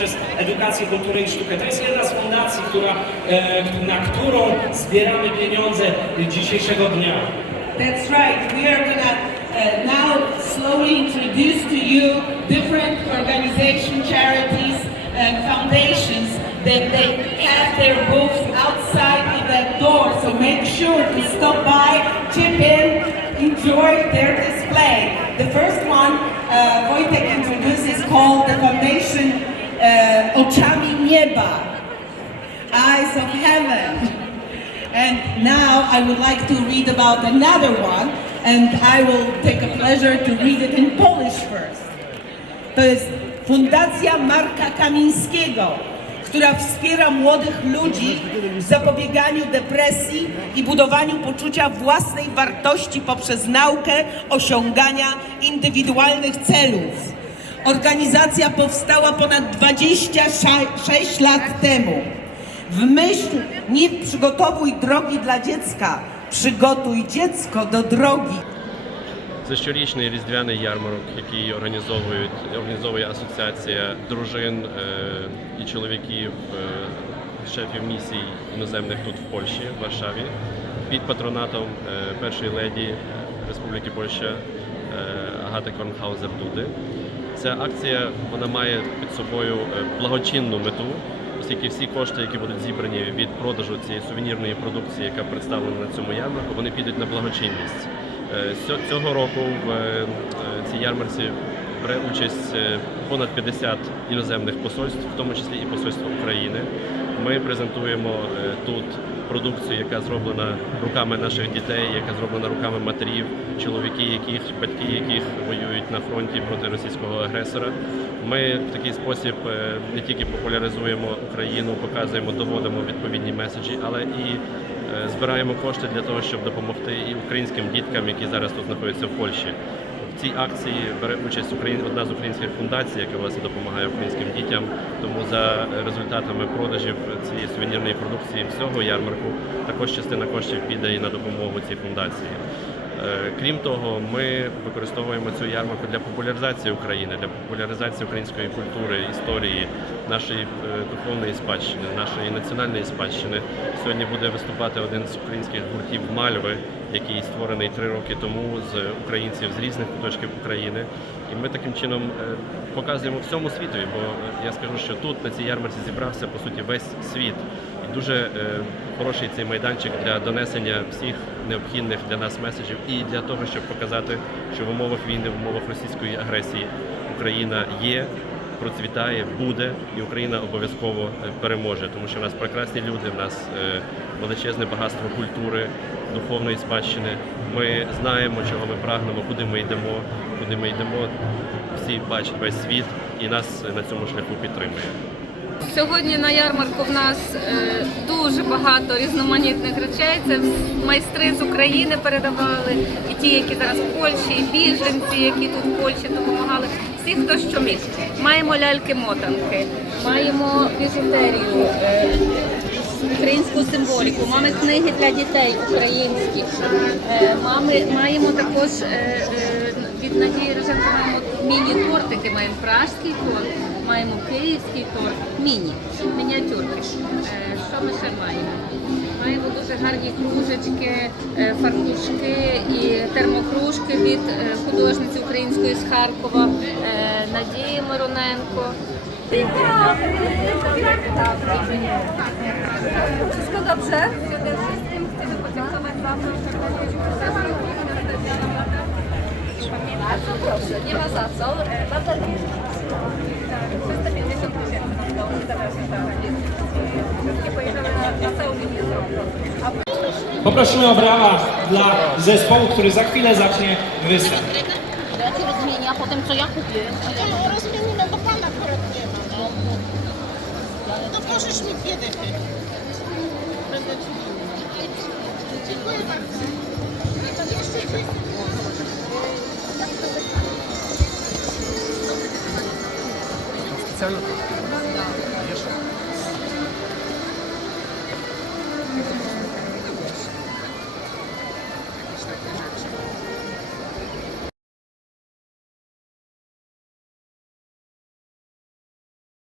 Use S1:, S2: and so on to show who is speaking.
S1: poprzez edukację, kulturę i sztukę. To jest jedna z fundacji, która, e, na którą zbieramy pieniądze dzisiejszego dnia.
S2: That's right. We are gonna uh, now slowly introduce to you different organizations, charities, and foundations that they have their booths outside of that door. So make sure to stop by, chip in, enjoy their display. The first one uh, Wojtek introduced is called the Foundation Oczami Nieba. Eyes of Heaven. And now I would like to read about another one, and I will take a pleasure to read it in Polish first. To jest Fundacja Marka Kamińskiego, która wspiera młodych ludzi w zapobieganiu depresji i budowaniu poczucia własnej wartości poprzez naukę osiągania indywidualnych celów. Organizacja powstała ponad 26 lat temu. W myśl nie przygotowuj drogi dla dziecka, przygotuj dziecko do drogi.
S3: Це щорічний різдвяний ярмарок, який організовують організовує асоціація дружин е, і чоловіків е, шефів місій іноземних тут в Польщі, в Варшаві, під патронатом е, першої леді Республіки Польща е, Агати Корнхаузер Дуди. Ця акція вона має під собою е, благочинну мету, оскільки всі кошти, які будуть зібрані від продажу цієї сувенірної продукції, яка представлена на цьому ярмарку, вони підуть на благочинність. Е, Цього року в е, цій ярмарці бере участь понад 50 іноземних посольств, в тому числі і посольство України. Ми презентуємо тут продукцію, яка зроблена руками наших дітей, яка зроблена руками матерів, чоловіки, яких батьки, яких воюють на фронті проти російського агресора. Ми в такий спосіб е, не тільки популяризуємо Україну, показуємо, доводимо відповідні меседжі, але і е, збираємо кошти для того, щоб допомогти і українським діткам, які зараз тут знаходяться в Польщі. Цій акції бере участь одна з українських фундацій, яка власне допомагає українським дітям. Тому за результатами продажів цієї сувенірної продукції всього ярмарку також частина коштів піде і на допомогу цій фундації. Е, Крім того, ми використовуємо цю ярмарку для популяризації України, для популяризації української культури, історії, нашої е, духовної спадщини, нашої національної спадщини. Сьогодні буде виступати один з українських гуртів Мальви, який створений три роки тому з українців з різних куточків України. І ми таким чином е, показуємо всьому світові, бо я скажу, що тут на цій ярмарці зібрався по суті весь світ. Дуже е, хороший цей майданчик для донесення всіх необхідних для нас меседжів і для того, щоб показати, що в умовах війни, в умовах російської агресії Україна є, процвітає, буде, і Україна обов'язково е, переможе, тому що в нас прекрасні люди, в нас е, величезне багатство культури, духовної спадщини. Ми знаємо, чого ми прагнемо, куди ми йдемо, куди ми йдемо. Всі бачать весь світ і нас на цьому шляху підтримує.
S4: Сьогодні на ярмарку в нас е, дуже багато різноманітних речей. Це майстри з України передавали, і ті, які зараз в Польщі, і біженці, які тут в Польщі допомагали. Всі, хто що міг. Маємо ляльки-мотанки, маємо біжутерію, е, українську символіку, маємо книги для дітей українські. Е, маємо також від Надії Роженко маємо міні-тортики, маємо пражський торт, маємо київський торт, міні, мініатюрки. Е, Що ми ще маємо? Маємо дуже гарні кружечки, е, фарбушки і термокружки від е, художниці української з Харкова Надії Мироненко.
S5: Wszystko dobrze? Przede wszystkim chcemy.
S1: Poprosimy o brawa dla zespołu, który za chwilę zacznie występ.
S6: Ja cię rozmienia po tym, co ja kupię.
S7: Ale no, rozmienimy, bo pana akurat nie ma. No. To możesz mi dwie dychy. Będę ci Dziękuję bardzo. Jeszcze
S8: Specjalnie.